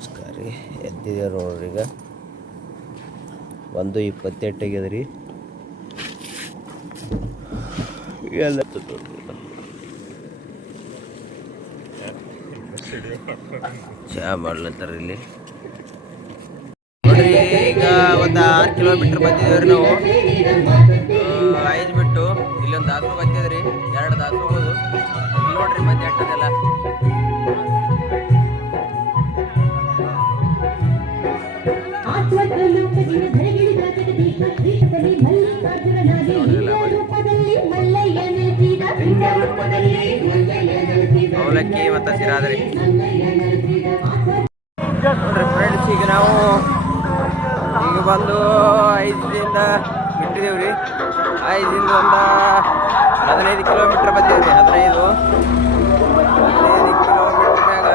ನಮಸ್ಕಾರ ರೀ. ಎದ್ದಿದೆ ನೋಡ್ರಿ ಈಗ 1:28 ಆಗ್ಯದ ರೀ. ಎಲ್ಲ ಚಹಾ ಮಾಡ್ಲತ್ತಾರ ಇಲ್ಲಿ ನೋಡ್ರಿ. ಈಗ ಒಂದು 6 ಕಿಲೋಮೀಟರ್ ಬಂದಿದ್ದೇವ್ರಿ ನಾವು. 5 ಬಿಟ್ಟು ಇಲ್ಲೊಂದು ದಾಸು ಬಂದಿದ್ರಿ. 2 ದಾಸು ಹೋಗೋದು ನೋಡ್ರಿ. ಮಂದಿ ಅಟ್ಟದೆಲ್ಲ ಅವಲಕ್ಕಿ ಮತ್ತು ಸಿರಾದ್ರಿ ನೋಡ್ರಿ ಫ್ರೆಂಡ್ಸ್. ಈಗ ನಾವು ಈಗ ಬಂದು 5ದಿಂದ ಬಿಟ್ಟಿದ್ದೇವ್ರಿ. 5ದಿಂದ ಒಂದು 15 ಕಿಲೋಮೀಟ್ರ್ ಬಂದಿದ್ವಿ. 15 ಕಿಲೋಮೀಟ್ರ್ನಾಗ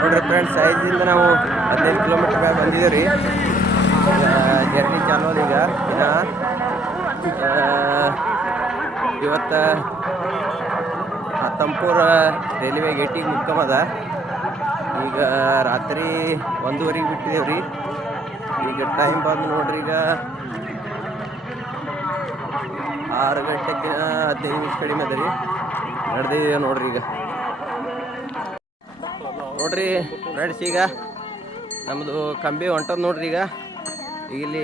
ನೋಡ್ರಿ ಫ್ರೆಂಡ್ಸ್, 5ದಿಂದ ನಾವು 15 ಕಿಲೋಮೀಟ್ರ್ ಮ್ಯಾಗ ಬಂದಿದ್ದೇವೆ ರೀ. ಜರ್ನಿ ಚಾಲೋ ಈಗ. ಇವತ್ತು ತಂಪೂರ ರೈಲ್ವೆ ಗೇಟಿಗೆ ಮುಕ್ಕಾಮದ. ಈಗ ರಾತ್ರಿ 1:15 ಬಿಟ್ಟಿದ್ದೇವೆ ರೀ. ಈಗ ಟೈಮ್ ಬಂದು ನೋಡ್ರಿ, ಈಗ 6 ಗಂಟೆಗೆ 15 ನಿಮಿಷ ಕಡಿಮೆ ಅದ ರೀ. ನಡೆದಿದೆ ನೋಡ್ರಿ. ಈಗ ನೋಡ್ರಿ ಫ್ರೆಂಡ್ಸ್, ಈಗ ನಮ್ಮದು ಕಂಬಿ ಹೊಂಟದ ನೋಡ್ರಿ. ಈಗ ಇಲ್ಲಿ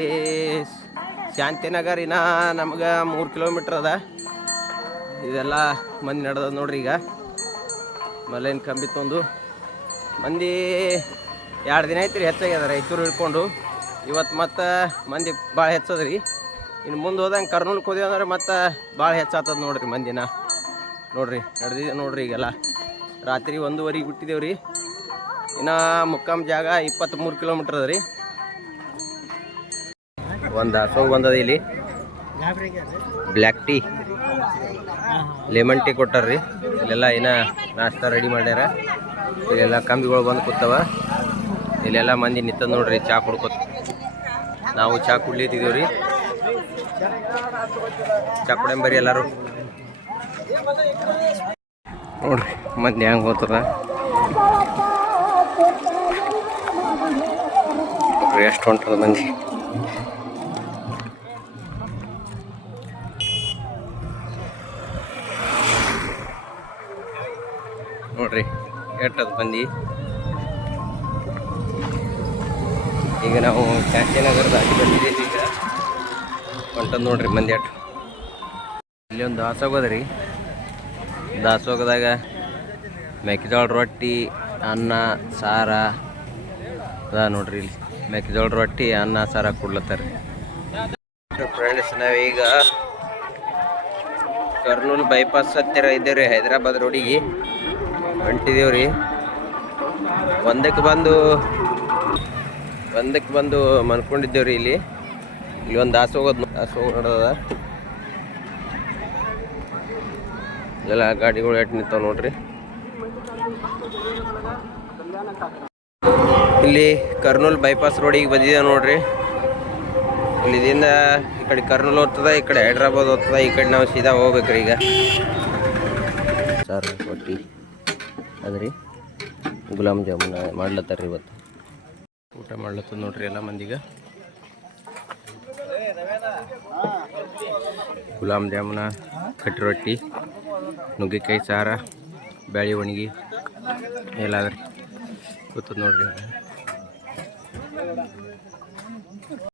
ಶಾಂತಿನಗರ್ ಇನ್ನ ನಮ್ಗೆ 3 ಕಿಲೋಮೀಟ್ರ್ ಅದ. ಇದೆಲ್ಲ ಮಂದಿ ನಡೆದ ನೋಡ್ರಿ. ಈಗ ಮಲೇನ್ ಕಂಬಿ ತಂದು ಮಂದಿ 2 ದಿನ ಐತ್ರಿ ಹೆಚ್ಚಾಗ್ಯದ ರಾಯಚೂರು ಹಿಡ್ಕೊಂಡು. ಇವತ್ತು ಮತ್ತು ಮಂದಿ ಭಾಳ ಹೆಚ್ಚದರಿ. ಇನ್ನು ಮುಂದೆ ಹೋದಂಗೆ ಕರ್ನೂಲ್ಗೆ ಹೋದೇವು ಅಂದ್ರೆ ಮತ್ತು ಭಾಳ ಹೆಚ್ಚಾಗ್ತದ ನೋಡ್ರಿ ಮಂದಿನ. ನೋಡ್ರಿ ನಡೆದಿದೆ ನೋಡ್ರಿ. ಈಗೆಲ್ಲ ರಾತ್ರಿ 1:15 ಬಿಟ್ಟಿದ್ದೇವೆ ರೀ. ಇನ್ನು ಮುಕ್ಕಾಮ್ ಜಾಗ 23 ಕಿಲೋಮೀಟ್ರ್ ಅದ ರೀ. ಒಂದು ದಾಸೋಗ ಬಂದದ ಇಲ್ಲಿ. ಬ್ಲ್ಯಾಕ್ ಟೀ, ಲೆಮನ್ ಟೀ ಕೊಟ್ಟಾರ್ರಿ. ಇಲ್ಲೆಲ್ಲ ಏನ ನಾಷ್ಟ ರೆಡಿ ಮಾಡ್ಯಾರ. ಇಲ್ಲೆಲ್ಲ ಕಂಬಿಗಳು ಬಂದು ಕೂತವ. ಇಲ್ಲೆಲ್ಲ ಮಂದಿ ನಿಂತದ ನೋಡ್ರಿ ಚಹಾ ಕುಡ್ಕೊತ. ನಾವು ಚಹಾ ಕುಡ್ಲಿತ್ತಿದ್ದೇವೆ ರೀ. ಚಹಾ ಕುಡಿಯಂಬರಿ ಎಲ್ಲರೂ. ನೋಡ್ರಿ ಮಂದಿ ಹೆಂಗೆ ಹೋಗ್ತದ. ಎಷ್ಟು ಹೊಂಟದ ಮಂದಿ. ನೋಡ್ರಿ ಎಟ್ಟದ ಮಂದಿ. ಈಗ ನಾವು ಶಾಂತಿನಗರದ ಆಚೆ ಬಂದಿದ್ದೀವಿ. ಈಗ ಹೊಂಟದ ನೋಡ್ರಿ ಮಂದಿ ಅಟ್ಟು. ಇಲ್ಲಿ ಒಂದು ದಾಸೋಗ ಅದ ರೀ. ದಾಸೋಗದಾಗ ಮೆಕ್ಕೆಜೋಳ ರೊಟ್ಟಿ, ಅನ್ನ, ಸಾರ ಅದ ನೋಡ್ರಿ. ಇಲ್ಲಿ ಮೆಕ್ಕೆಜೋಳ ರೊಟ್ಟಿ, ಅನ್ನ, ಸಾರ ಕೊಡ್ಲತ್ತಾರೆ ಫ್ರೆಂಡ್ಸ್. ನಾವೀಗ ಕರ್ನೂಲ್ ಬೈಪಾಸ್ ಹತ್ತಿರ ಇದ್ದೇವೆ ರೀ. ಹೈದರಾಬಾದ್ ರೋಡಿಗೆ ಹೊಂಟಿದ್ದೇವ್ರಿ. ಒಂದಕ್ಕೆ ಬಂದು ಮನ್ಕೊಂಡಿದ್ದೇವ್ರಿ. ಇಲ್ಲಿ ಒಂದು ದಾಸೋಗ ನಡೆದ. ಇಲ್ಲೆಲ್ಲ ಗಾಡಿಗಳು ಎಟ್ಟು ನಿಂತಾವ ನೋಡ್ರಿ. ಇಲ್ಲಿ ಕರ್ನೂಲ್ ಬೈಪಾಸ್ ರೋಡಿಗೆ ಬಂದಿದೆ ನೋಡ್ರಿ. ಇಲ್ಲಿಂದ ಈ ಕಡೆ ಕರ್ನೂಲ್ ಹೋಗ್ತದ, ಈ ಕಡೆ ಹೈದ್ರಾಬಾದ್ ಹೋಗ್ತದ. ಈ ಕಡೆ ನಾವು ಸೀದಾ ಹೋಗ್ಬೇಕ್ರಿ. ಈಗ ಸಾರು ರೊಟ್ಟಿ ಅದ್ರಿ, ಗುಲಾಬ್ ಜಾಮೂನ್ ಮಾಡ್ಲತ್ತಾರ್ರಿ. ಇವತ್ತು ಊಟ ಮಾಡ್ಲತ್ತದ ನೋಡ್ರಿ ಎಲ್ಲ ಮಂದಿಗೆ. ಗುಲಾಬ್ ಜಾಮೂನ, ಕಟ್ಟಿ ರೊಟ್ಟಿ, ನುಗ್ಗೆಕಾಯಿ ಸಾರ, ಬ್ಯಾಳಿ ಒಣಗಿ ಎಲ್ಲಾದ್ರಿ ಗೊತ್ತದ ನೋಡ್ರಿ.